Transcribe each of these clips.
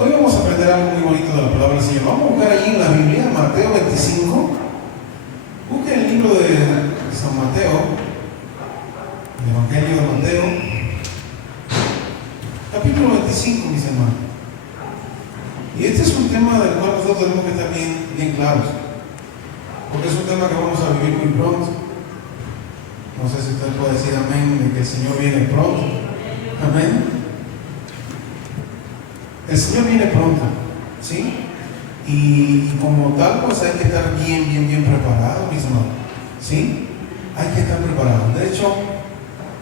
Hoy vamos a aprender algo muy bonito de la palabra del Señor. Vamos a buscar allí en la Biblia, Mateo 25. Busque el libro de San Mateo, el Evangelio de Mateo, capítulo 25, mis hermanos. Y este es un tema del cual nosotros tenemos que estar bien claros, porque es un tema que vamos a vivir muy pronto. No sé si usted puede decir amén, de que el Señor viene pronto. Amén. El Señor viene pronto, ¿sí? Y como tal, pues hay que estar bien preparados, mis hermanos, ¿sí? Hay que estar preparados. De hecho,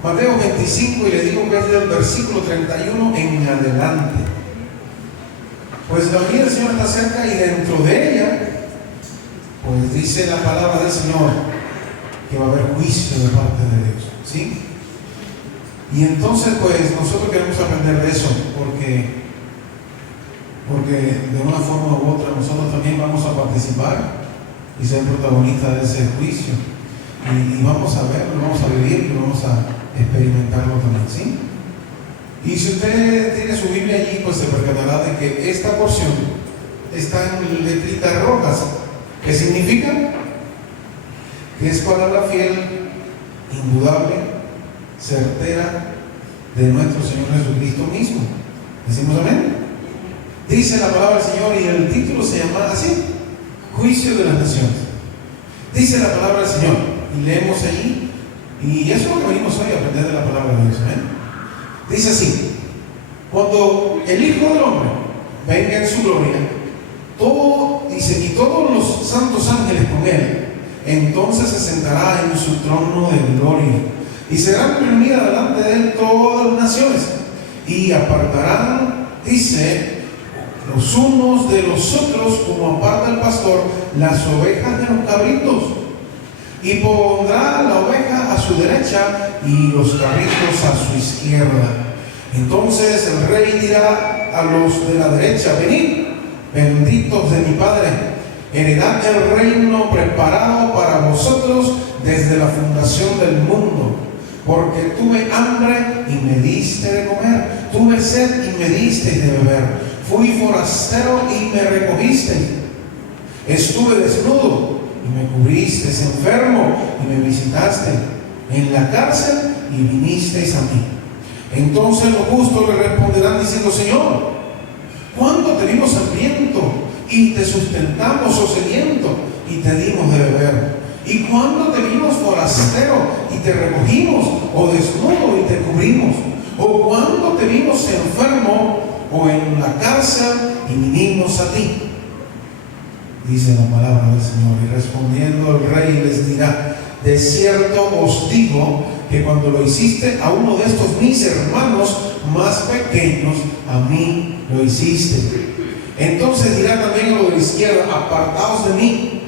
Mateo 25, y le digo que es del versículo 31 en adelante. Pues la venida del Señor está cerca y dentro de ella, pues dice la palabra del Señor que va a haber juicio de parte de Dios, ¿sí? Y entonces, pues nosotros queremos aprender de eso, porque de una forma u otra nosotros también vamos a participar y ser protagonistas de ese juicio. Y vamos a verlo, vamos a vivirlo, vamos a experimentarlo también, ¿sí? Y si usted tiene su Biblia allí, pues se percatará de que esta porción está en letritas rojas. ¿Qué significa? Que es palabra fiel, indudable, certera de nuestro Señor Jesucristo mismo. ¿Decimos amén? Dice la palabra del Señor, y el título se llama así: Juicio de las Naciones. Dice la palabra del Señor, y leemos allí, y eso es lo que venimos hoy a aprender de la palabra de Dios. ¿Eh? Dice así: cuando el Hijo del Hombre venga en su gloria, dice, y todos los santos ángeles con él, entonces se sentará en su trono de gloria, y serán reunidas delante de él todas las naciones, y apartarán, dice, los unos de los otros, como aparta el pastor las ovejas de los cabritos, y pondrá la oveja a su derecha y los cabritos a su izquierda. Entonces el rey dirá a los de la derecha: venid, benditos de mi Padre, heredad el reino preparado para vosotros desde la fundación del mundo. Porque tuve hambre y me diste de comer, tuve sed y me diste de beber, fui forastero y me recogisteis, estuve desnudo y me cubristeis, enfermo y me visitaste, en la cárcel y vinisteis a mí. Entonces los justos le responderán diciendo: Señor, ¿cuándo te vimos hambriento y te sustentamos, o sediento y te dimos de beber? ¿Y cuándo te vimos forastero y te recogimos, o desnudo y te cubrimos? ¿O cuándo te vimos enfermo o en la cárcel y vinimos a ti? Dice la palabra del Señor. Y respondiendo el rey les dirá: de cierto os digo que cuando lo hiciste a uno de estos mis hermanos más pequeños, a mí lo hiciste. Entonces dirá también a lo de la izquierda: apartaos de mí,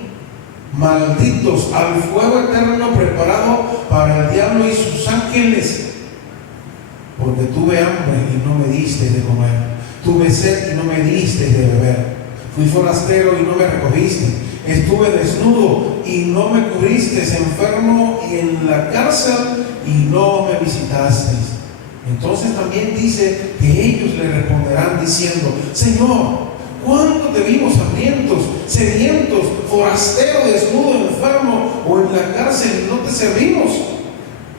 malditos, al fuego eterno preparado para el diablo y sus ángeles. Porque tuve hambre y no me diste de comer, tuve sed y no me diste de beber, fui forastero y no me recogiste, estuve desnudo y no me cubriste, enfermo y en la cárcel y no me visitasteis. Entonces también dice que ellos le responderán diciendo: Señor, ¿cuándo te vimos hambrientos, sedientos, forastero, desnudo, enfermo o en la cárcel y no te servimos?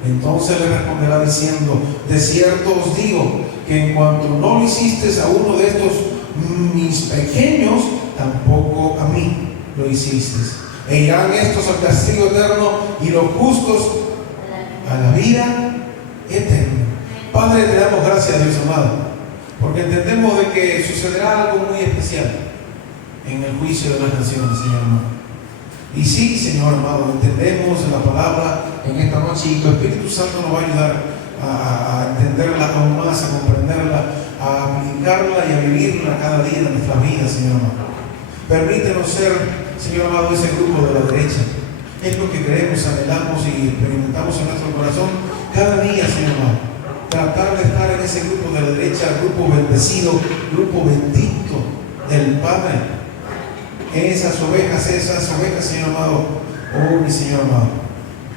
Entonces le responderá diciendo: de cierto os digo que en cuanto no lo hiciste a uno de estos mis pequeños, tampoco a mí lo hiciste. E irán estos al castigo eterno y los justos a la vida eterna. Padre, te damos gracias, Dios amado, porque entendemos de que sucederá algo muy especial en el juicio de las naciones, Señor amado. Y sí, Señor amado, entendemos la palabra en esta noche, y tu Espíritu Santo nos va a ayudar a entenderla aún más, a comprenderla, a aplicarla y a vivirla cada día de nuestra vida, Señor amado. Permítenos ser, Señor amado, ese grupo de la derecha. Es lo que creemos, anhelamos y experimentamos en nuestro corazón cada día, Señor amado. Tratar de estar en ese grupo de la derecha, grupo bendecido, grupo bendito del Padre. Esas ovejas, Señor amado, oh mi Señor amado,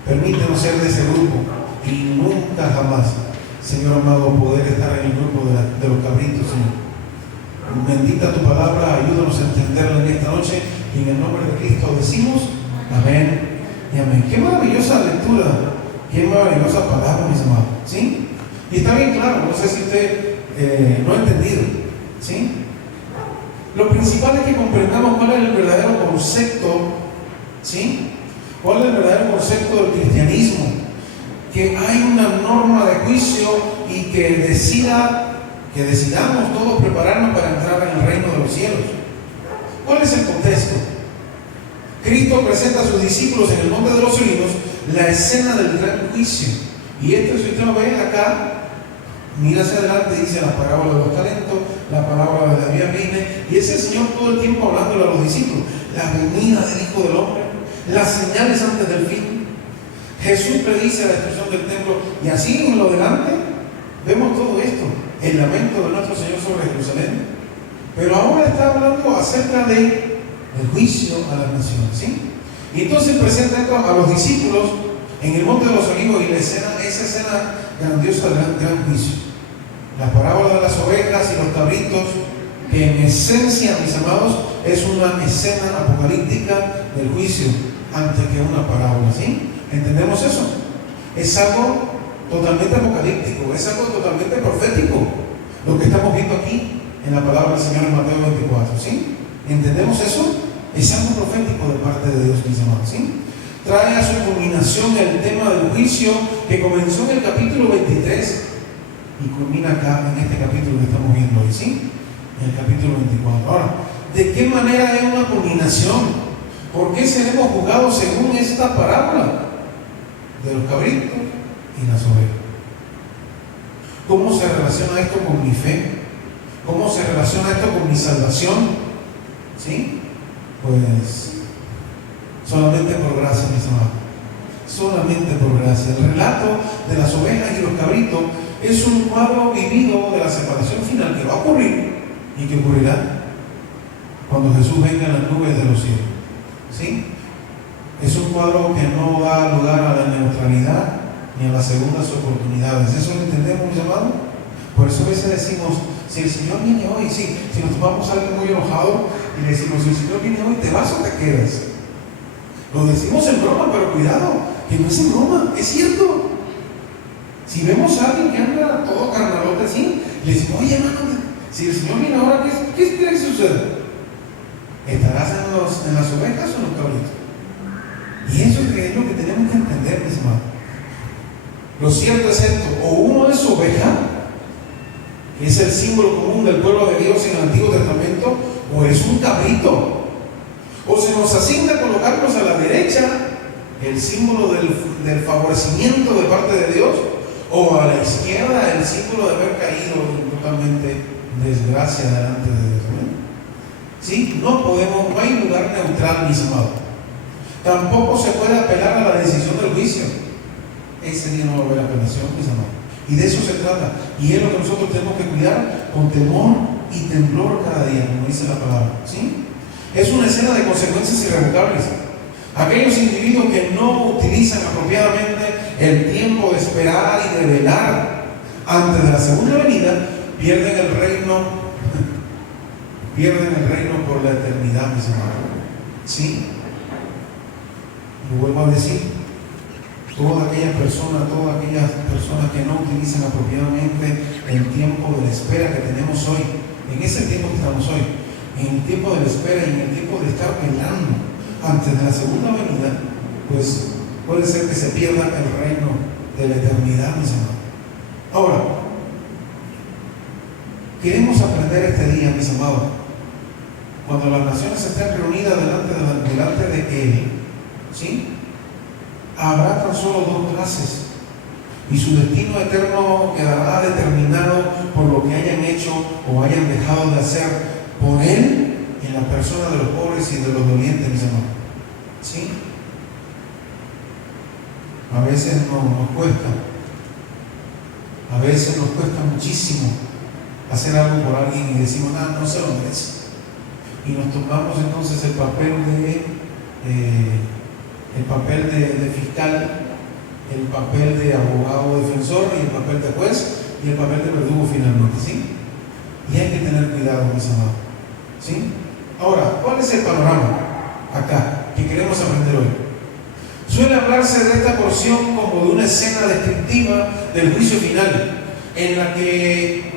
permítenos ser de ese grupo y nunca jamás, Señor amado, poder estar en el grupo de los cabritos, Señor. bendita tu palabra, ayúdanos a entenderla en esta noche, y en el nombre de Cristo decimos amén y amén. Qué maravillosa lectura, qué maravillosa palabra, mis amados, ¿sí? Y está bien claro, no sé si usted no ha entendido, ¿sí? Lo principal es que comprendamos cuál es el verdadero concepto, ¿sí? ¿Cuál es el verdadero concepto del cristianismo? Que hay una norma de juicio y que decidamos todos prepararnos para entrar en el reino de los cielos. ¿Cuál es el contexto? Cristo presenta a sus discípulos en el Monte de los Olivos la escena del gran juicio. Y esto, si usted lo ve acá, mira hacia adelante, dice la parábola de los talentos, la parábola de la vía vine, y es el Señor todo el tiempo hablándole a los discípulos, la venida del Hijo del Hombre, las señales antes del fin. Jesús predice la destrucción del templo, y así en lo delante vemos todo esto, el lamento de nuestro Señor sobre Jerusalén. Pero ahora está hablando acerca del juicio a las naciones, ¿sí? Y entonces presenta esto a los discípulos en el Monte de los Olivos y esa escena grandiosa del gran juicio. La parábola de las ovejas y los cabritos, que en esencia, mis amados, es una escena apocalíptica del juicio antes que una parábola, ¿sí? ¿Entendemos eso? Es algo totalmente apocalíptico, es algo totalmente profético, lo que estamos viendo aquí en la palabra del Señor en Mateo 24, ¿sí? ¿Entendemos eso? Es algo profético de parte de Dios, mis amados, ¿sí? Trae a su culminación el tema del juicio que comenzó en el capítulo 23 y culmina acá en este capítulo que estamos viendo hoy, ¿sí? En el capítulo 24. Ahora, ¿de qué manera es una culminación? ¿Por qué seremos juzgados según esta parábola de los cabritos y las ovejas? ¿Cómo se relaciona esto con mi fe? ¿Cómo se relaciona esto con mi salvación? ¿Sí? Pues solamente por gracia, mis amados. Solamente por gracia. El relato de las ovejas y los cabritos es un cuadro vivido de la separación final que va a ocurrir y que ocurrirá cuando Jesús venga en las nubes de los cielos, ¿sí? Es un cuadro que no da lugar a la neutralidad ni a las segundas oportunidades. ¿Eso lo entendemos, mis amados? Por eso a veces decimos, si el Señor viene hoy, sí, si nos tomamos a alguien muy enojado y le decimos, si el Señor viene hoy, ¿te vas o te quedas? Lo decimos en broma, pero cuidado, que no es en broma, es cierto. Si vemos a alguien que anda todo carnalote así, le decimos, oye hermano, si el Señor viene ahora, ¿qué espera que suceda? ¿Estarás en las ovejas o en los cabritos? Y eso es lo que tenemos que entender, mis hermanos. Lo cierto es esto, o uno es oveja, que es el símbolo común del pueblo de Dios en el Antiguo Testamento, o es un cabrito. O se nos asigna colocarnos a la derecha, el símbolo del favorecimiento de parte de Dios, o a la izquierda, el símbolo de haber caído en totalmente desgracia delante de Dios. ¿Sí? No hay lugar neutral, mis amados. Tampoco se puede apelar a la decisión del juicio. Ese día no va a haber apelación, mis amados. Y de eso se trata. Y es lo que nosotros tenemos que cuidar con temor y temblor cada día, como dice la palabra. ¿Sí? Es una escena de consecuencias irrevocables. Aquellos individuos que no utilizan apropiadamente el tiempo de esperar y de velar antes de la segunda venida, pierden el reino por la eternidad, mis hermanos. ¿Sí? Lo vuelvo a decir, todas aquellas personas que no utilizan apropiadamente el tiempo de la espera que tenemos hoy, en ese tiempo que estamos hoy, en el tiempo de la espera y en el tiempo de estar velando antes de la segunda venida, pues puede ser que se pierda el reino de la eternidad, mis hermanos. Ahora, queremos aprender este día, mis amados, cuando las naciones estén reunidas delante de Él, ¿sí? Habrá tan solo dos clases y su destino eterno quedará determinado por lo que hayan hecho o hayan dejado de hacer por Él en la persona de los pobres y de los dolientes, mis hermanos. ¿Sí? A veces nos cuesta muchísimo hacer algo por alguien y decimos, no se lo merece. Y nos tomamos entonces el papel de fiscal, el papel de abogado defensor y el papel de juez y el papel de verdugo finalmente, ¿sí? Y hay que tener cuidado, mis amados. ¿Sí? Ahora, ¿cuál es el panorama acá que queremos aprender hoy? Suele hablarse de esta porción como de una escena descriptiva del juicio final, en la que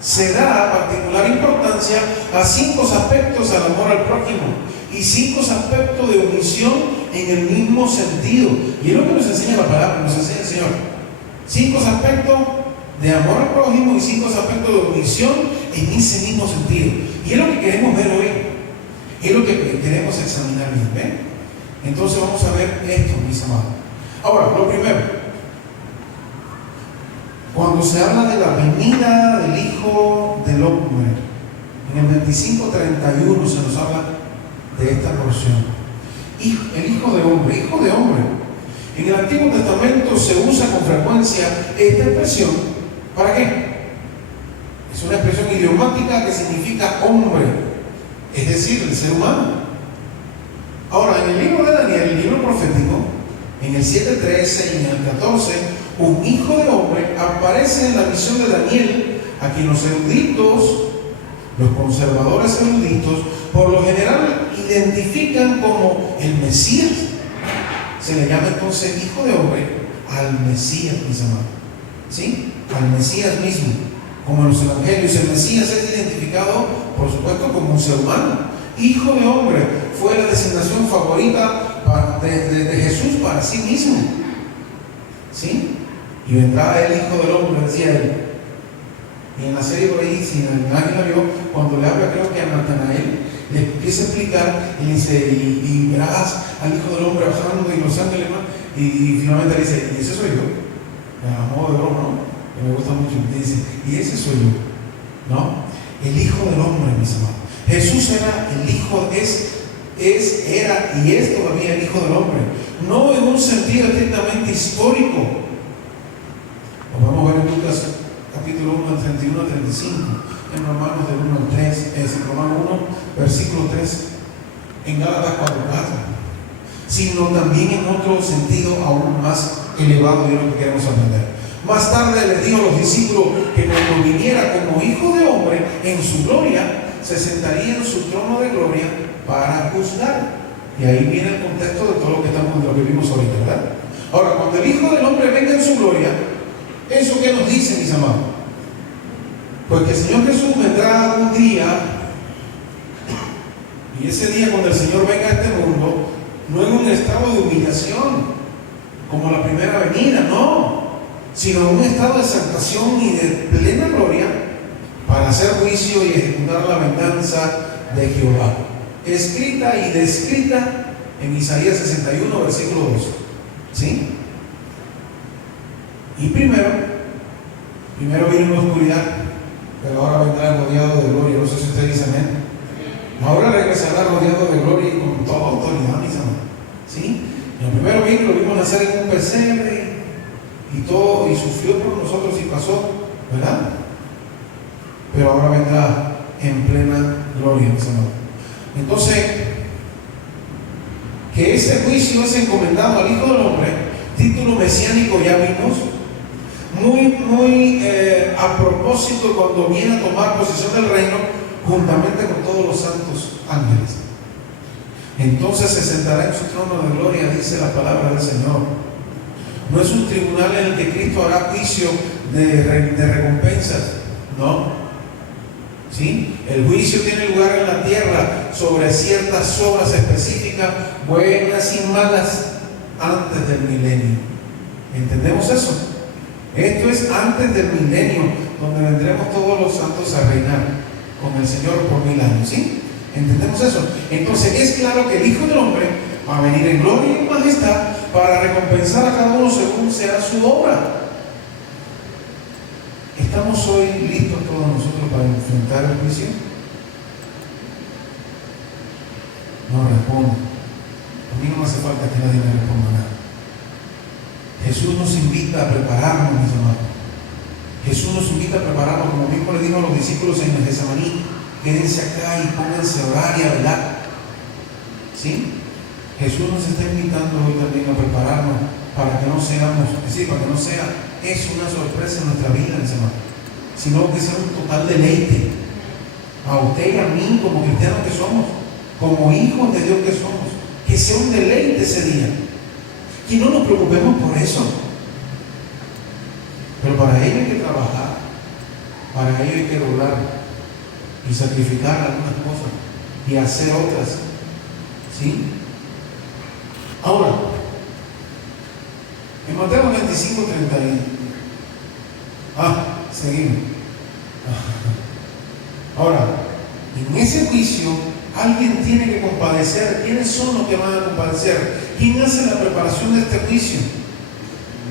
se da particular importancia a 5 aspectos al amor al prójimo y 5 aspectos de omisión en el mismo sentido. Y es lo que nos enseña la palabra, nos enseña el Señor. 5 aspectos de amor al prójimo y 5 aspectos de omisión en ese mismo sentido. Y es lo que queremos ver hoy, es lo que queremos examinar bien, ¿ven? Entonces vamos a ver esto, mis amados. Ahora, lo primero, cuando se habla de la venida del Hijo del Hombre, en el 25:31 se nos habla de esta porción. El Hijo de Hombre, Hijo de Hombre. En el Antiguo Testamento se usa con frecuencia esta expresión. ¿Para qué? Es una expresión idiomática que significa hombre, es decir, el ser humano. Ahora, en el libro de Daniel, el libro profético, en el 7:13 y en el 14, un hijo de hombre aparece en la visión de Daniel, a quien los eruditos, los conservadores eruditos, por lo general identifican como el Mesías. Se le llama entonces hijo de hombre al Mesías, mis amados. ¿Sí? Al Mesías mismo. Como en los evangelios, el Mesías es identificado, por supuesto, como un ser humano. Hijo de hombre fue la designación favorita de Jesús para sí mismo. ¿Sí? Y vendrá el Hijo del Hombre, decía él. Y en la serie por ahí, si nadie la vio, cuando le habla, creo que a Natanael, le empieza a explicar, y le dice, y verás al Hijo del Hombre bajando y los ángeles, ¿no? Y finalmente le dice, y ese soy yo. A modo de broma, ¿no? Que me gusta mucho. Y dice, y ese soy yo, ¿no? El Hijo del Hombre, mis amados. Jesús era el Hijo, era y es todavía el Hijo del Hombre. No en un sentido estrictamente histórico. Lo vamos a ver en Lucas capítulo 1, 31 al 35. En Romanos del 1 al 3. En Romanos 1, versículo 3. En Gálatas 4:4. Sino también en otro sentido aún más elevado de lo que queremos aprender. Más tarde les dijo a los discípulos que cuando viniera como Hijo de Hombre en su gloria, se sentaría en su trono de gloria para juzgar. Y ahí viene el contexto de todo lo que vimos ahorita, ¿verdad? Ahora, cuando el Hijo del Hombre venga en su gloria, ¿eso qué nos dice, mis amados? Pues que el Señor Jesús vendrá un día, y ese día cuando el Señor venga a este mundo, no en un estado de humillación, como la primera venida, no, sino en un estado de exaltación y de plena gloria, para hacer juicio y ejecutar la venganza de Jehová, escrita y descrita en Isaías 61, versículo 2. ¿Sí? Y primero vino la oscuridad, pero ahora vendrá rodeado de gloria. No sé si usted dice amén. Ahora regresará rodeado de gloria y con toda autoridad, mis amados. ¿Sí? Lo primero vino, lo vimos nacer en un pesebre y todo, y sufrió por nosotros y pasó, ¿verdad? Pero ahora vendrá en plena gloria, mis amados. Entonces, que este juicio es encomendado al Hijo del Hombre, título mesiánico ya vimos, muy a propósito cuando viene a tomar posesión del reino juntamente con todos los santos ángeles. Entonces se sentará en su trono de gloria, dice la palabra del Señor. No es un tribunal en el que Cristo hará juicio de recompensas, no. ¿Sí? El juicio tiene lugar en la tierra sobre ciertas obras específicas, buenas y malas, antes del milenio. ¿Entendemos eso? Esto es antes del milenio, donde vendremos todos los santos a reinar con el Señor por 1000 años. ¿Sí? ¿Entendemos eso? Entonces es claro que el Hijo del Hombre va a venir en gloria y en majestad para recompensar a cada uno según sea su obra. ¿Estamos hoy listos todos nosotros para enfrentar el juicio? No respondo. A mí no me hace falta que nadie me responda nada. Jesús nos invita a prepararnos, mis amados. Jesús nos invita a prepararnos, como mismo le dijo a los discípulos en el Getsemaní: quédense acá y pónganse a orar y a velar. ¿Sí? Jesús nos está invitando hoy también a prepararnos para que no seamos, es decir, para que no sea eso una sorpresa en nuestra vida, mis amados, sino que sea un total deleite a usted y a mí, como cristianos que somos, como hijos de Dios que somos, que sea un deleite ese día. Y no nos preocupemos por eso, pero para ello hay que trabajar, para ello hay que doblar y sacrificar algunas cosas y hacer otras, ¿sí? Ahora, en Mateo 25, 31. Seguimos. Ahora, en ese juicio, alguien tiene que compadecer. ¿Quiénes son los que van a compadecer? ¿Quién hace la preparación de este juicio?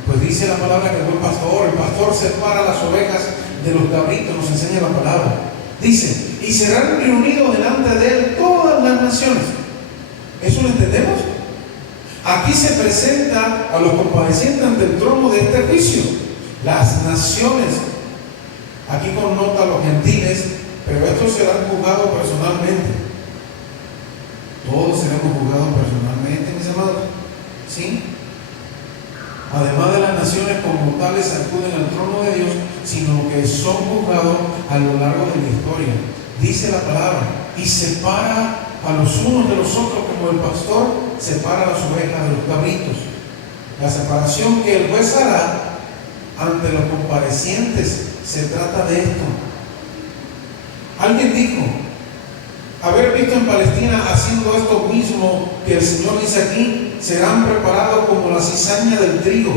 Pues dice la palabra que fue el pastor separa las ovejas de los cabritos, nos enseña la palabra. Dice, y serán reunidos delante de él todas las naciones. ¿Eso lo entendemos? Aquí se presenta a los compadecientes ante el trono de este juicio. Las naciones, aquí connota a los gentiles, pero estos serán juzgados personalmente. Todos seremos juzgados personalmente, mis amados. ¿Sí? Además de las naciones como tales acuden al trono de Dios, sino que son juzgados a lo largo de la historia. Dice la palabra, y separa a los unos de los otros, como el pastor separa las ovejas de los cabritos. La separación que el juez hará ante los comparecientes, se trata de esto. Alguien dijo, haber visto en Palestina haciendo esto mismo que el Señor dice aquí, serán preparados como la cizaña del trigo.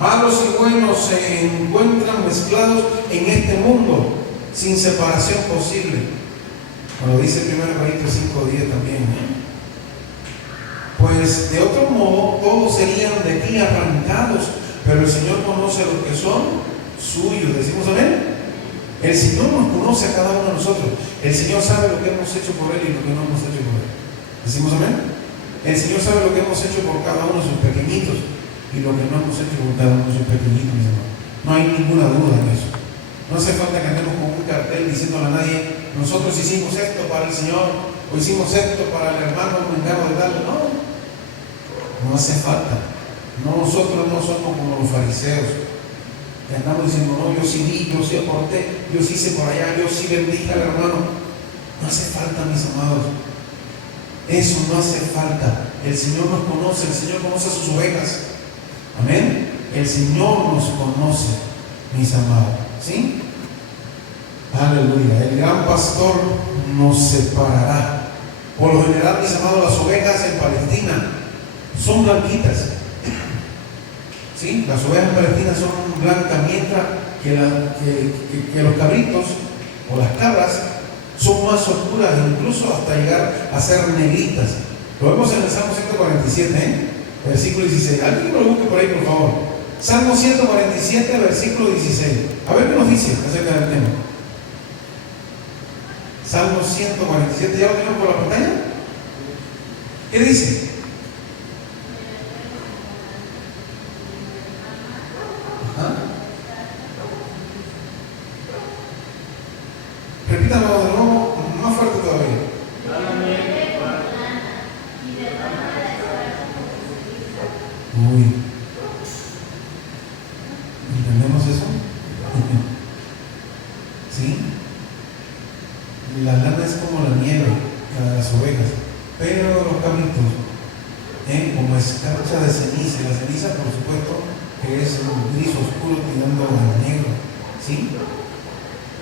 Malos y buenos se encuentran mezclados en este mundo, sin separación posible. Como dice 1 Corintios 5:10 también. Pues de otro modo, todos serían de aquí arrancados, pero el Señor conoce los que son suyos. ¿Decimos amén? El Señor nos conoce a cada uno de nosotros. El Señor sabe lo que hemos hecho por Él y lo que no hemos hecho por Él. ¿Decimos amén? El Señor sabe lo que hemos hecho por cada uno de sus pequeñitos y lo que no hemos hecho por cada uno de sus pequeñitos, mis hermanos. No hay ninguna duda en eso. No hace falta que andemos con un cartel diciéndole a nadie, nosotros hicimos esto para el Señor, o hicimos esto para el hermano mengano de tal. No hace falta. Nosotros no somos como los fariseos, que andamos diciendo, no, yo sí di, yo sí aporté, yo sí hice por allá, yo sí bendije al hermano. No hace falta, mis amados. Eso no hace falta. El Señor nos conoce, el Señor conoce a sus ovejas. Amén. El Señor nos conoce, mis amados. ¿Sí? Aleluya. El gran pastor nos separará. Por lo general, mis amados, las ovejas en Palestina son blanquitas. ¿Sí? Las ovejas en Palestina son blancas, mientras que los cabritos o las cabras son más oscuras, incluso hasta llegar a ser negritas. Lo vemos en el Salmo 147, versículo 16. Alguien lo busque por ahí, por favor. Salmo 147, versículo 16. A ver qué nos dice acerca del tema. Salmo 147, ¿ya lo tenemos por la pantalla? ¿Qué dice? Repítalo de nuevo, más fuerte todavía. Uy, ¿entendemos eso? ¿Sí? La lana es como la nieve para las ovejas, pero los cabritos, como escarcha de ceniza. La ceniza, por supuesto, que es un gris oscuro tirando a negro, ¿sí?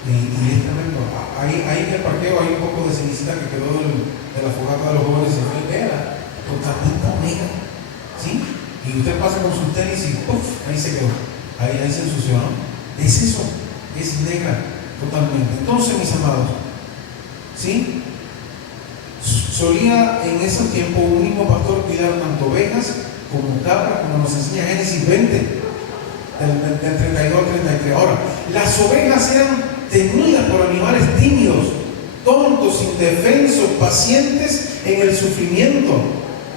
Y es tremendo. Ahí en el parqueo hay un poco de cenicita que quedó de la fogata de los jóvenes y fue era totalmente negra, ¿sí? Y usted pasa con sus tenis y ¡puf! Ahí se quedó, ahí se ensució, ¿no? Es eso, es negra totalmente. Entonces, mis amados, ¿sí? Solía en ese tiempo un mismo pastor cuidar tanto ovejas como cabras, como nos enseña Génesis 20, del 32 al 33. Ahora, las ovejas eran tenidas por animales tímidos, tontos, indefensos, pacientes en el sufrimiento.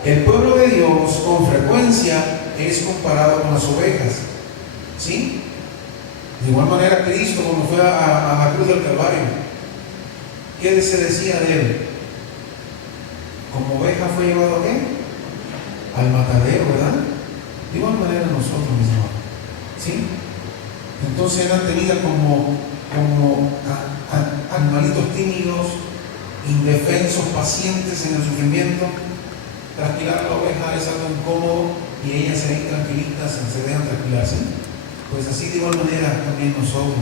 El pueblo de Dios con frecuencia es comparado con las ovejas, ¿sí? De igual manera Cristo, cuando fue a la cruz del Calvario, ¿qué se decía de él? Como oveja fue llevado ¿a qué? Al matadero, ¿verdad? De igual manera nosotros, mis hermanos, ¿sí? Entonces eran tenidas como animalitos tímidos, indefensos, pacientes en el sufrimiento. Trasquilar a la oveja es algo incómodo y ellas se ven tranquilitas, se dejan tranquilar, ¿sí? Pues así de igual manera también nosotros.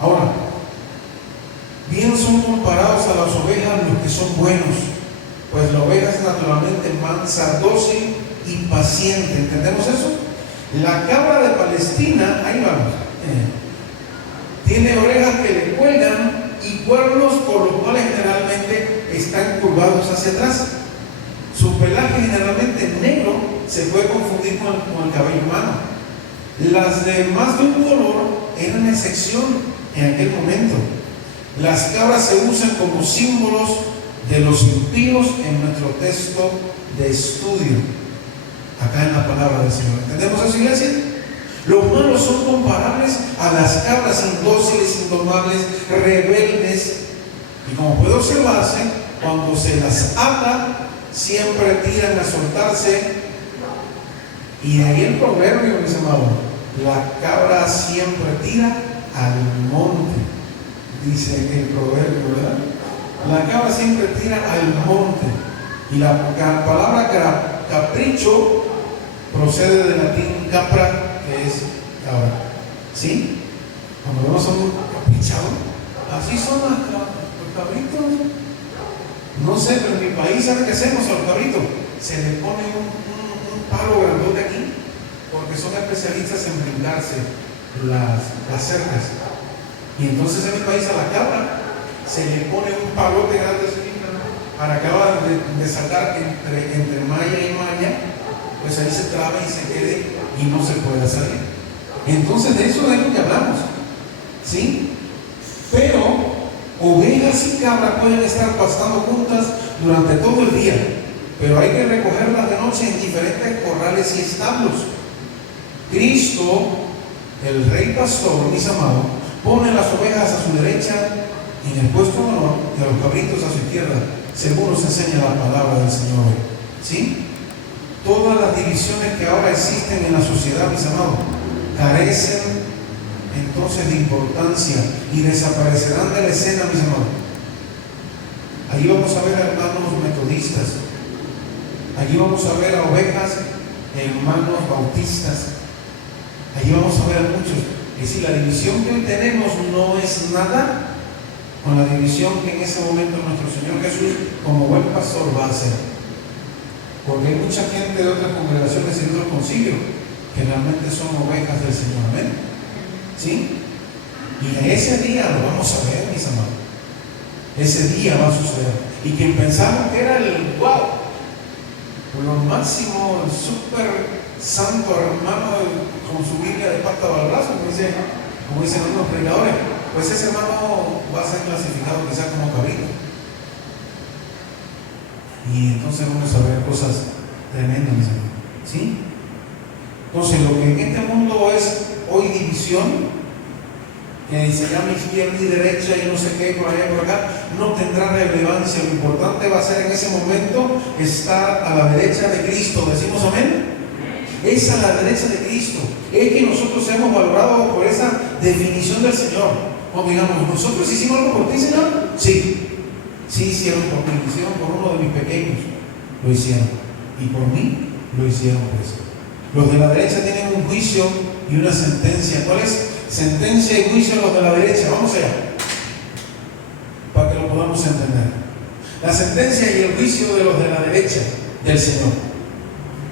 Ahora, bien son comparados a las ovejas los que son buenos, pues la oveja es naturalmente mansa, dócil y paciente. ¿Entendemos eso? La cabra de Palestina, ahí vamos, tiene orejas que le cuelgan y cuernos por los cuales generalmente están curvados hacia atrás. Su pelaje generalmente negro se puede confundir con el cabello humano. Las de más de un color eran excepción en aquel momento. Las cabras se usan como símbolos de los impíos en nuestro texto de estudio, acá en la palabra del Señor. ¿Entendemos eso, iglesia? Los malos son comparables a las cabras indóciles, indomables, rebeldes, y como puede observarse, cuando se las ata, siempre tiran a soltarse. Y de ahí el proverbio, mis amados: la cabra siempre tira al monte, dice el proverbio, ¿verdad? La cabra siempre tira al monte. Y la palabra capricho procede del latín capra, que es cabra. ¿Sí? Cuando vemos a un caprichado, así son los cabritos. No sé, pero en mi país, ¿sabe qué hacemos a los cabritos? Se le pone un palo grandote aquí, porque son especialistas en brindarse las cercas. Y entonces en mi país a la cabra se le pone un palote grande para acabar de saltar entre malla y malla, pues ahí se traba y se quede y no se puede salir. Entonces de eso es lo que hablamos, ¿sí? Pero ovejas y cabras pueden estar pastando juntas durante todo el día, pero hay que recogerlas de noche en diferentes corrales y establos. Cristo, el Rey Pastor, mis amados, pone las ovejas a su derecha en el puesto de honor y a los cabritos a su izquierda, según nos enseña la palabra del Señor. ¿Sí? Todas las divisiones que ahora existen en la sociedad, mis amados, carecen entonces de importancia y desaparecerán de la escena, mis amados. Allí vamos a ver a hermanos metodistas, allí vamos a ver a ovejas, hermanos bautistas, allí vamos a ver a muchos. Es decir, la división que hoy tenemos no es nada con la división que en ese momento nuestro Señor Jesús, como buen pastor, va a hacer. Porque hay mucha gente de otras congregaciones y de otros concilios que realmente son ovejas del Señor. Amén. ¿Sí? Y en ese día lo vamos a ver, mis amados. Ese día va a suceder. Y quien pensaba que era el wow, lo máximo, el súper santo hermano con su Biblia de pata al brazo, como dicen algunos predicadores, pues ese hermano va a ser clasificado quizás como cabrito. Y entonces vamos a ver cosas tremendas, ¿sí? Entonces lo que en este mundo es hoy división, que se llama izquierda y derecha y no sé qué, por allá y por acá, no tendrá relevancia. Lo importante va a ser en ese momento estar a la derecha de Cristo. ¿Decimos amén? Es a la derecha de Cristo. Es que nosotros seamos valorados por esa definición del Señor. Cuando digamos, ¿nosotros hicimos algo por ti, Señor? Sí. Sí hicieron por mí, lo hicieron por uno de mis pequeños, lo hicieron. Y por mí lo hicieron pues. Los de la derecha tienen un juicio y una sentencia. ¿Cuál es? Sentencia y juicio a los de la derecha. Vamos allá, para que lo podamos entender. La sentencia y el juicio de los de la derecha del Señor.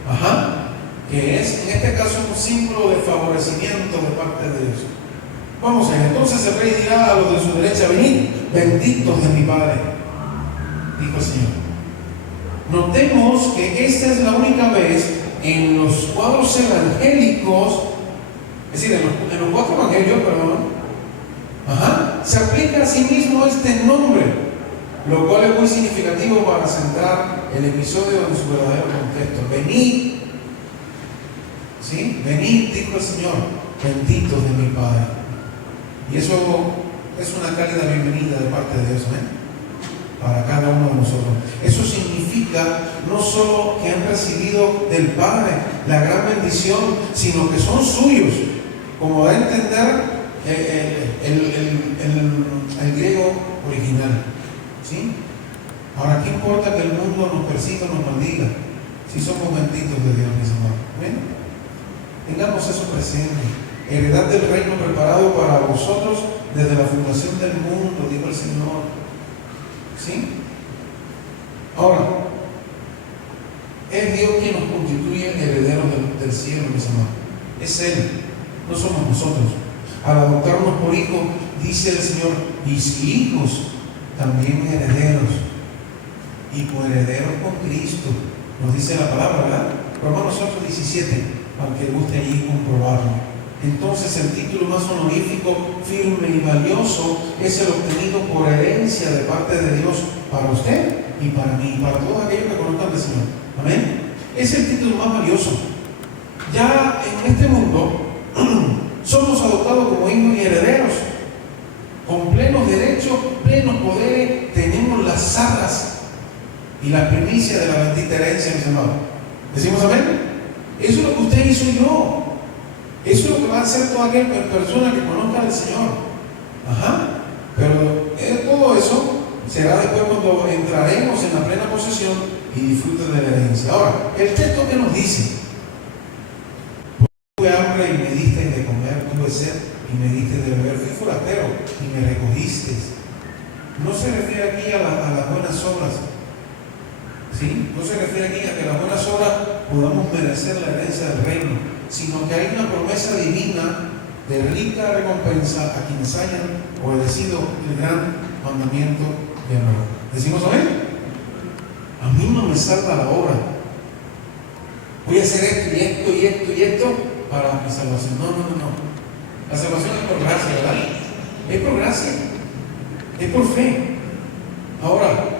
Ajá. Que es, en este caso, un símbolo de favorecimiento de parte de Dios. Vamos allá. Entonces el rey dirá a los de su derecha: venid, benditos de mi Padre, dijo el Señor. Notemos que esta es la única vez en los cuadros evangélicos, es decir, en los cuatro evangelios, se aplica a sí mismo este nombre, lo cual es muy significativo para centrar el episodio en su verdadero contexto. Venid, ¿sí? Venid, dijo el Señor, benditos de mi Padre. Y eso es una cálida bienvenida de parte de Dios, ¿eh? Para cada uno de nosotros. Eso significa no solo que han recibido del Padre la gran bendición, sino que son suyos. como da a entender el griego original. ¿Sí? Ahora, ¿qué importa que el mundo nos persiga o nos maldiga si somos benditos de Dios, mis amados? ¿Ven? Tengamos eso presente. Heredad del reino preparado para vosotros desde la fundación del mundo, dijo el Señor. ¿Sí? Ahora, es Dios quien nos constituye herederos del cielo, mis amados. Es Él, no somos nosotros. Al adoptarnos por hijos, dice el Señor, y si hijos, también herederos, y coherederos con Cristo. Nos dice la palabra, ¿verdad? Romanos 8:17, aunque guste allí comprobarlo. Entonces el título más honorífico, firme y valioso es el obtenido por herencia de parte de Dios para usted y para mí, y para todos aquellos que conozcan al Señor. Amén. Es el título más valioso. Ya en este mundo somos adoptados como hijos y herederos, con plenos derechos, plenos poderes, tenemos las arras y la primicia de la bendita herencia, mis hermanos. ¿Decimos amén? Eso es lo que usted hizo y yo. Eso es lo que va a hacer toda aquella persona que conozca al Señor. Ajá. Pero todo eso será después cuando entraremos en la plena posesión y disfruten de la herencia. Ahora, el texto que nos dice: tuve hambre y me diste de comer, tuve sed y me diste de beber, fui forastero y me recogiste. No se refiere aquí a las buenas obras. ¿Sí? No se refiere aquí a que las buenas obras podamos merecer la herencia del reino, sino que hay una promesa divina de rica recompensa a quienes hayan obedecido el gran mandamiento de amor. ¿Decimos amén? A mí no me salva la obra. Voy a hacer esto y esto y esto y esto para mi salvación. No. La salvación es por gracia, ¿verdad? Es por gracia. Es por fe. Ahora,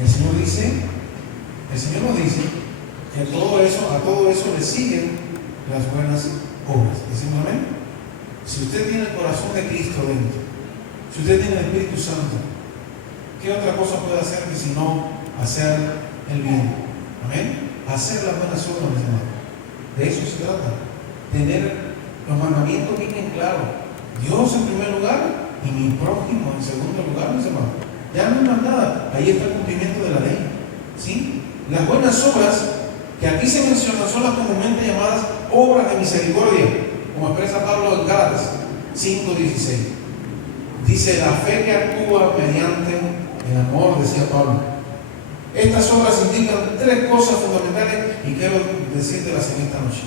el Señor nos dice que a todo eso le siguen las buenas obras. ¿Decimos amén? Si usted tiene el corazón de Cristo dentro, si usted tiene el Espíritu Santo, ¿qué otra cosa puede hacer que si no hacer el bien? Amén. Hacer las buenas obras, mis hermanos. De eso se trata. Tener los mandamientos bien claros. Dios en primer lugar y mi prójimo en segundo lugar, mis hermanos. Ya no hay más nada. Ahí está el cumplimiento de la ley. ¿Sí? Las buenas obras que aquí se mencionan son las comúnmente llamadas obras de misericordia, como expresa Pablo en Gálatas 5:16. Dice: la fe que actúa mediante el amor, decía Pablo. Estas obras indican tres cosas fundamentales y quiero decírtelas en esta noche.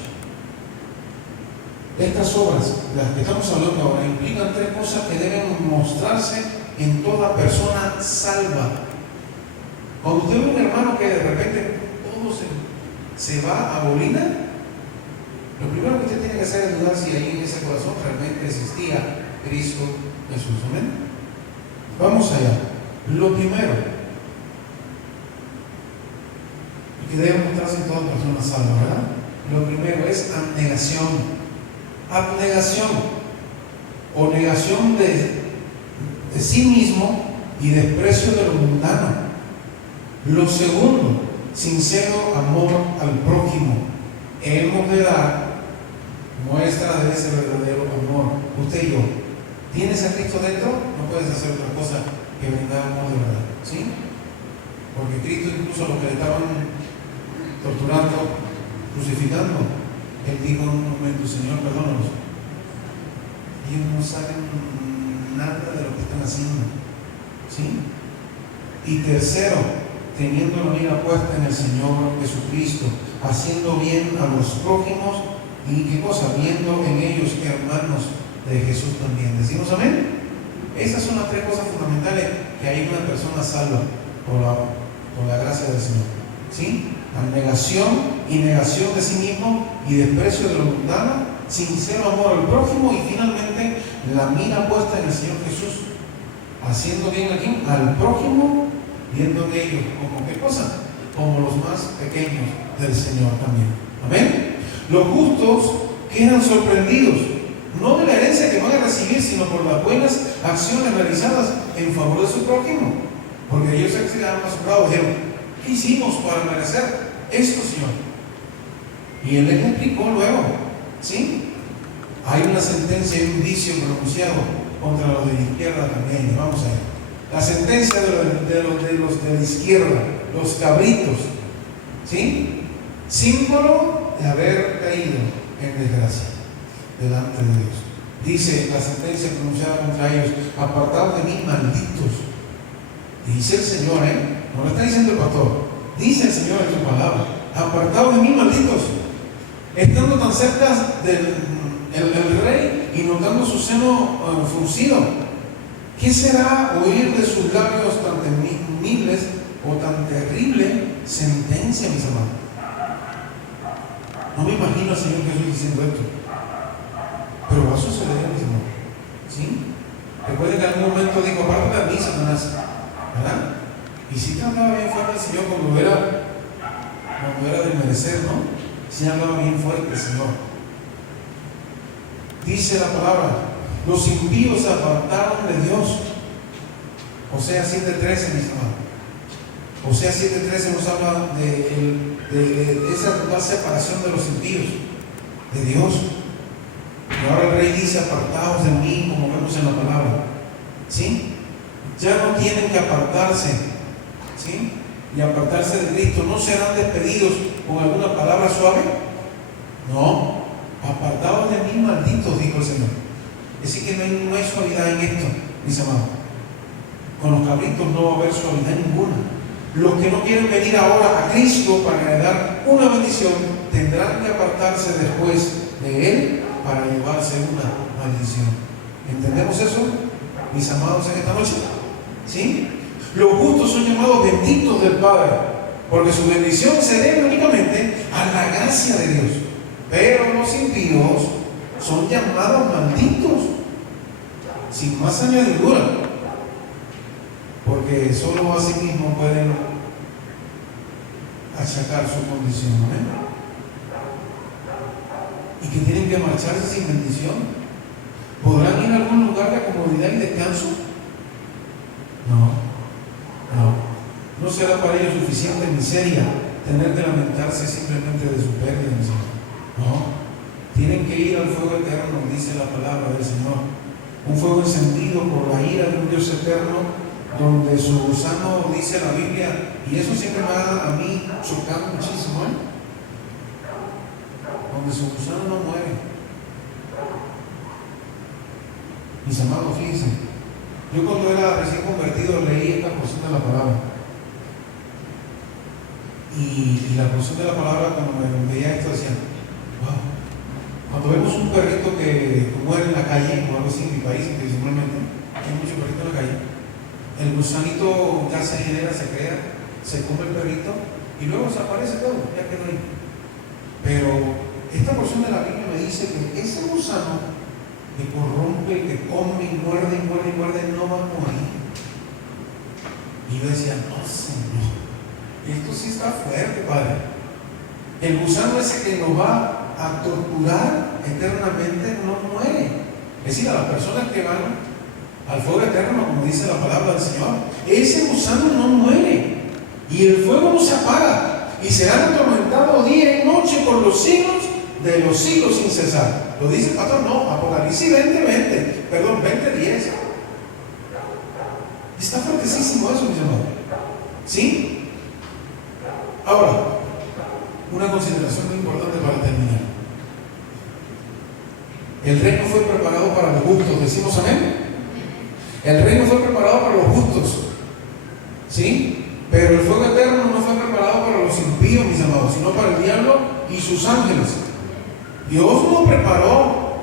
Estas obras, las que estamos hablando ahora, implican tres cosas que deben mostrarse en toda persona salva. Cuando usted ve un hermano que de repente todo se va a bolina, lo primero que usted tiene que hacer es dudar si ahí en ese corazón realmente existía Cristo Jesús. ¿Amén? Vamos allá. Lo primero que debe mostrarse en toda persona salva, ¿verdad? Lo primero es abnegación. Abnegación o negación de sí mismo y desprecio de lo mundano. Lo segundo, sincero amor al prójimo. Hemos de dar muestra de ese verdadero amor. Usted y yo, ¿tienes a Cristo dentro? No puedes hacer otra cosa que brindar amor de verdad, ¿sí? Porque Cristo, incluso a los que le estaban torturando, crucificando, Él dijo en un momento: Señor, perdónanos. Ellos no saben nada de lo que están haciendo, ¿sí? Y tercero, teniendo la mira puesta en el Señor Jesucristo, haciendo bien a los prójimos y ¿qué cosa? Viendo en ellos hermanos de Jesús también. ¿Decimos amén? Esas son las tres cosas fundamentales que hay en una persona salva por la gracia del Señor, ¿sí? Abnegación y negación de sí mismo y desprecio de lo mundano, sincero amor al prójimo y finalmente la mira puesta en el Señor Jesús, haciendo bien aquí al prójimo, viendo en ellos como qué cosa, como los más pequeños del Señor también. Amén. Los justos quedan sorprendidos, no de la herencia que van a recibir, sino por las buenas acciones realizadas en favor de su prójimo, porque ellos se quedaron asombrados, dijeron: ¿qué hicimos para merecer esto, Señor? Y él les explicó luego, ¿sí? Hay una sentencia y un juicio pronunciado contra los de la izquierda también. Vamos a ver. La sentencia de los de la izquierda, los cabritos, ¿sí? Símbolo de haber caído en desgracia delante de Dios. Dice la sentencia pronunciada contra ellos: apartados de mí, malditos. Dice el Señor, no lo está diciendo el pastor, dice el Señor en su palabra: apartados de mí, malditos. Estando tan cerca del rey y notando su seno fruncido, ¿qué será oír de sus labios tan temibles o tan terrible sentencia, mis amados? No me imagino al Señor Jesús diciendo esto, pero va a suceder, mis amados, ¿sí? Recuerden que en algún momento dijo: apártate de mí, Satanás, ¿verdad? Y sí que hablaba bien fuerte el Señor cuando era de merecer, ¿no? Sí hablaba bien fuerte el Señor. Dice la palabra: los impíos se apartaron de Dios. Oseas 7:13, mis amados. Oseas 7:13 nos habla de esa total separación de los impíos de Dios. Y ahora el rey dice: apartaos de mí, como vemos en la palabra, ¿sí? Ya no tienen que apartarse, ¿sí? Y apartarse de Cristo. No serán despedidos con alguna palabra suave. No, apartados de mí, malditos, dijo el Señor. Es decir, que no hay suavidad en esto, mis amados. Con los cabritos no va a haber suavidad ninguna. Los que no quieren venir ahora a Cristo para heredar una bendición tendrán que apartarse después de Él para llevarse una maldición. ¿Entendemos eso, mis amados, en esta noche? ¿Sí? Los justos son llamados benditos del Padre, porque su bendición se debe únicamente a la gracia de Dios. Pero los impíos son llamados malditos, sin más añadidura, porque solo a sí mismos pueden achacar su condición, ¿no? Y que tienen que marcharse sin bendición. ¿Podrán ir a algún lugar de comodidad y descanso? No. No será para ellos suficiente miseria tener que lamentarse simplemente de su pérdida. No. Tienen que ir al fuego eterno, dice la palabra del Señor. Un fuego encendido por la ira de un Dios eterno, donde su gusano, dice la Biblia, y eso siempre me ha a mí chocado muchísimo, donde su gusano no muere. Mis amados, fíjense, yo cuando era recién convertido leí esta porción de la palabra, y la porción de la palabra, cuando me veía esto, decía: wow. Cuando vemos un perrito que muere en la calle, o algo así en mi país, principalmente hay muchos perritos en la calle, el gusanito ya se genera, se crea, se come el perrito y luego desaparece todo, ya quedó ahí. Pero esta porción de la Biblia me dice que ese gusano que corrompe, que come y muerde, no va a morir. Y yo decía: no, Señor, esto sí está fuerte, Padre. El gusano ese que nos va a torturar eternamente no muere. Es decir, a las personas que van al fuego eterno, como dice la palabra del Señor, ese gusano no muere y el fuego no se apaga y serán atormentados día y noche por los siglos de los siglos sin cesar. ¿Lo dice el pastor? No, Apocalipsis 20:10. Está fuertísimo eso, mis hermanos. ¿Sí? Ahora, una consideración muy importante para terminar. El reino fue preparado para los justos, decimos amén. El reino fue preparado para los justos, ¿sí? Pero el fuego eterno no fue preparado para los impíos, mis amados, sino para el diablo y sus ángeles. Dios no preparó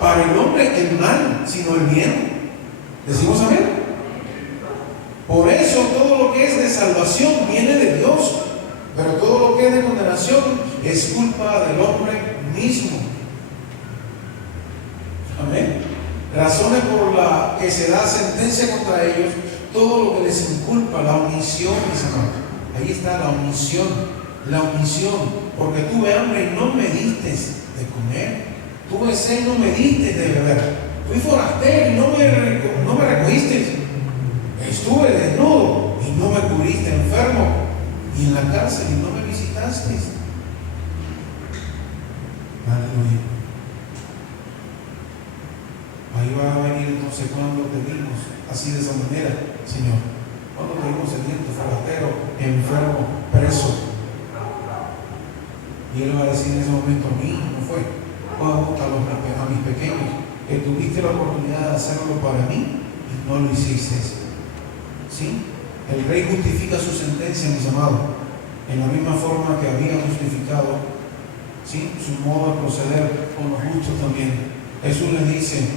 para el hombre el mal, sino el bien. ¿Decimos amén? Por eso todo lo que es de salvación viene de Dios, pero todo lo que es de condenación es culpa del hombre mismo. Amén. Razones por las que se da sentencia contra ellos, todo lo que les inculpa, la omisión, mis amados. Ahí está la omisión, porque tuve hambre y no me diste de comer, tuve sed y no me diste de beber, fui forastero y no me recogiste, estuve desnudo y no me cubriste, enfermo y en la cárcel y no me visitaste. Aleluya. Ahí va a venir entonces cuando te vimos así de esa manera, Señor. Cuando te vimos sediento, forastero, enfermo, preso. Y Él va a decir en ese momento: a mí no fue. A mis pequeños, que tuviste la oportunidad de hacerlo para mí y no lo hiciste. ¿Sí? El Rey justifica su sentencia, mis amados, en la misma forma que había justificado, ¿sí?, su modo de proceder con los justos también. Jesús les dice: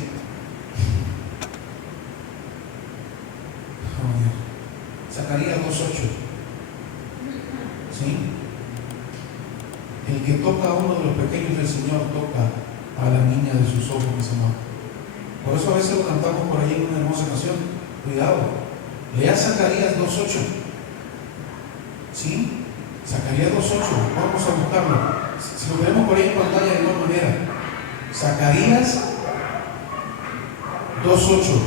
Zacarías 2:8, ¿sí? El que toca a uno de los pequeños del Señor toca a la niña de sus ojos, mis amados. Por eso a veces lo cantamos por ahí en una hermosa canción. Cuidado, lea Zacarías 2:8, ¿sí? Zacarías 2:8, vamos a buscarlo. Si lo tenemos por ahí en pantalla de igual manera. Zacarías 2:8.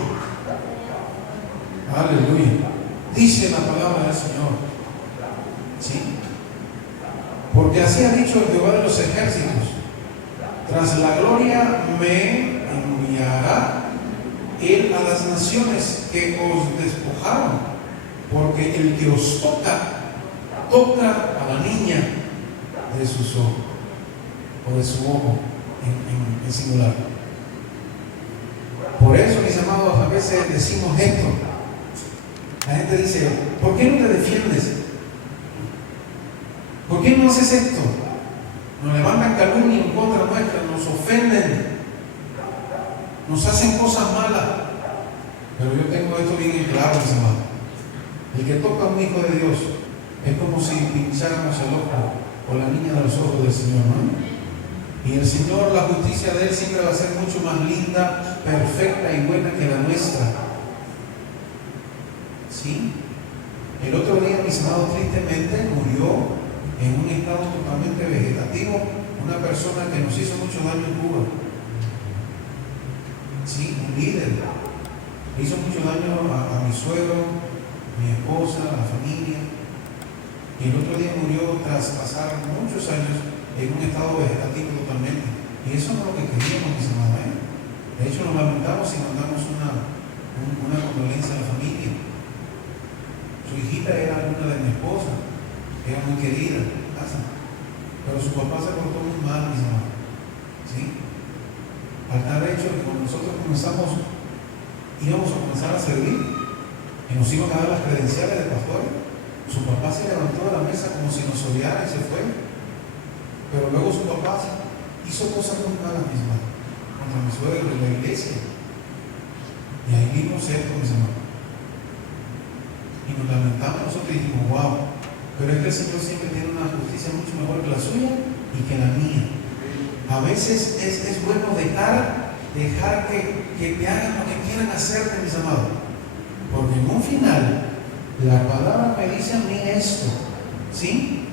Aleluya. Dice la palabra del Señor, ¿sí? Porque así ha dicho el Jehová de los ejércitos: tras la gloria me enviará Él a las naciones que os despojaron, porque el que os toca a la niña de sus ojos, o de su ojo en singular. Por eso, mis amados, a veces decimos esto. La gente dice: ¿por qué no te defiendes? ¿Por qué no haces esto? Nos levantan calumnia en contra nuestra, nos ofenden, nos hacen cosas malas. Pero yo tengo esto bien claro, mis amados. El que toca a un hijo de Dios es como si pincháramos el ojo o la niña de los ojos del Señor, ¿no? Y el Señor, la justicia de Él siempre va a ser mucho más linda, perfecta y buena que la nuestra. ¿Sí? El otro día, mis amados, tristemente murió en un estado totalmente vegetativo una persona que nos hizo mucho daño en Cuba. Sí, un líder. Le hizo mucho daño a mi suegro, mi esposa, a la familia. Y el otro día murió tras pasar muchos años en un estado vegetativo totalmente. Y eso no es lo que queríamos, mis amados, ¿eh? De hecho, nos lamentamos y mandamos una condolencia a la familia. Su hijita era una de mi esposa, era muy querida en casa, pero su papá se portó muy mal, mis amados, ¿sí? Al tal hecho que cuando nosotros íbamos a comenzar a servir y nos iban a dar las credenciales de pastor, su papá se levantó de la mesa como si nos odiara y se fue. Pero luego su papá hizo cosas muy malas, mis amados, contra mi suegro en la iglesia. Y ahí vimos esto, mis amados. Y nos lamentamos nosotros y dijimos: wow, pero es que el Señor siempre tiene una justicia mucho mejor que la suya y que la mía. A veces es bueno dejar que te hagan lo que quieran hacerte, mis amados, porque en un final la palabra me dice a mí esto, ¿sí?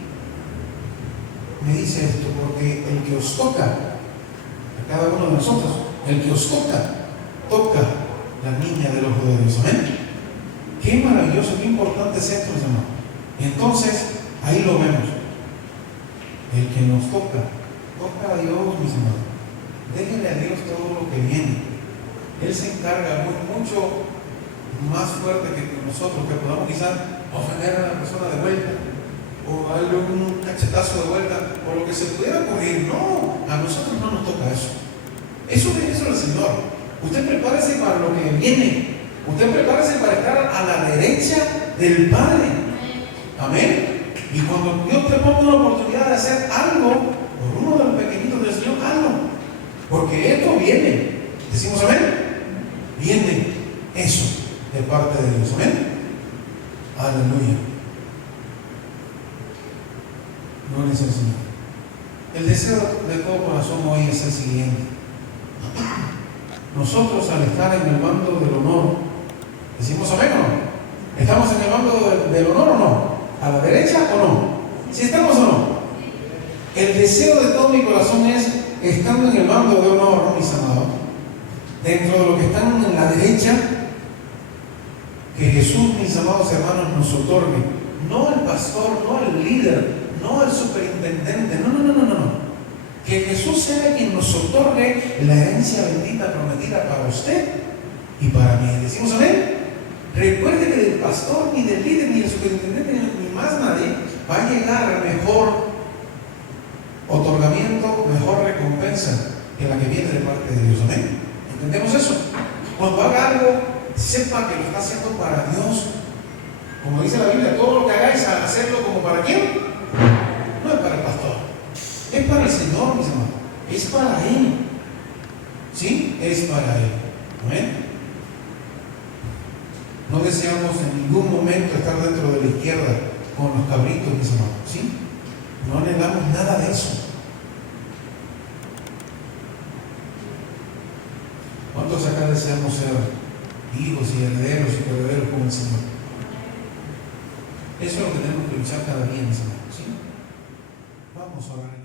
Me dice esto: porque el que os toca, a cada uno de nosotros, el que os toca la niña del ojo de Dios. Amén. Qué maravilloso, qué importante es esto, mis hermanos. Entonces, ahí lo vemos. El que nos toca a Dios, mis hermanos. Déjenle a Dios todo lo que viene. Él se encarga mucho más fuerte que nosotros, que podamos quizás ofender a la persona de vuelta, o darle un cachetazo de vuelta, o lo que se pudiera ocurrir. No, a nosotros no nos toca eso. Eso le hizo el Señor. Usted prepárese para lo que viene. Usted prepárese para estar a la derecha del Padre. Amén. Y cuando Dios te ponga una oportunidad de hacer algo por uno de los pequeñitos del Señor, hazlo. Porque esto viene. Decimos amén. Viene eso de parte de Dios. Amén. Aleluya. Gloria al Señor. El deseo de todo corazón hoy es el siguiente. Nosotros, al estar en el bando del honor, decimos amén o no. ¿Estamos en el bando del honor o no? ¿A la derecha o no? ¿Sí estamos o no? El deseo de todo mi corazón es, estando en el bando de honor, mis amados, dentro de los que están en la derecha, que Jesús, mis amados hermanos, nos otorgue. No el pastor, no el líder, no el superintendente, no. Que Jesús sea quien nos otorgue la herencia bendita prometida para usted y para mí. ¿Decimos amén? Recuerde que del pastor, ni del líder, ni del superintendente, ni más nadie va a llegar mejor otorgamiento, mejor recompensa que la que viene de parte de Dios. ¿Amén? ¿Entendemos eso? Cuando haga algo, sepa que lo está haciendo para Dios. Como dice la Biblia, todo lo que hagáis, hacerlo como para quién. No es para el pastor, es para el Señor, mis hermanos. Es para Él. ¿Sí? Es para Él. ¿Amén? No deseamos en ningún momento estar dentro de la izquierda con los cabritos, mis hermanos. ¿Sí? No anhelamos nada de eso. ¿Cuántos acá deseamos ser hijos y herederos y coherederos con el Señor? Eso es lo que tenemos que luchar cada día, mis hermanos. ¿Sí? Vamos a orar.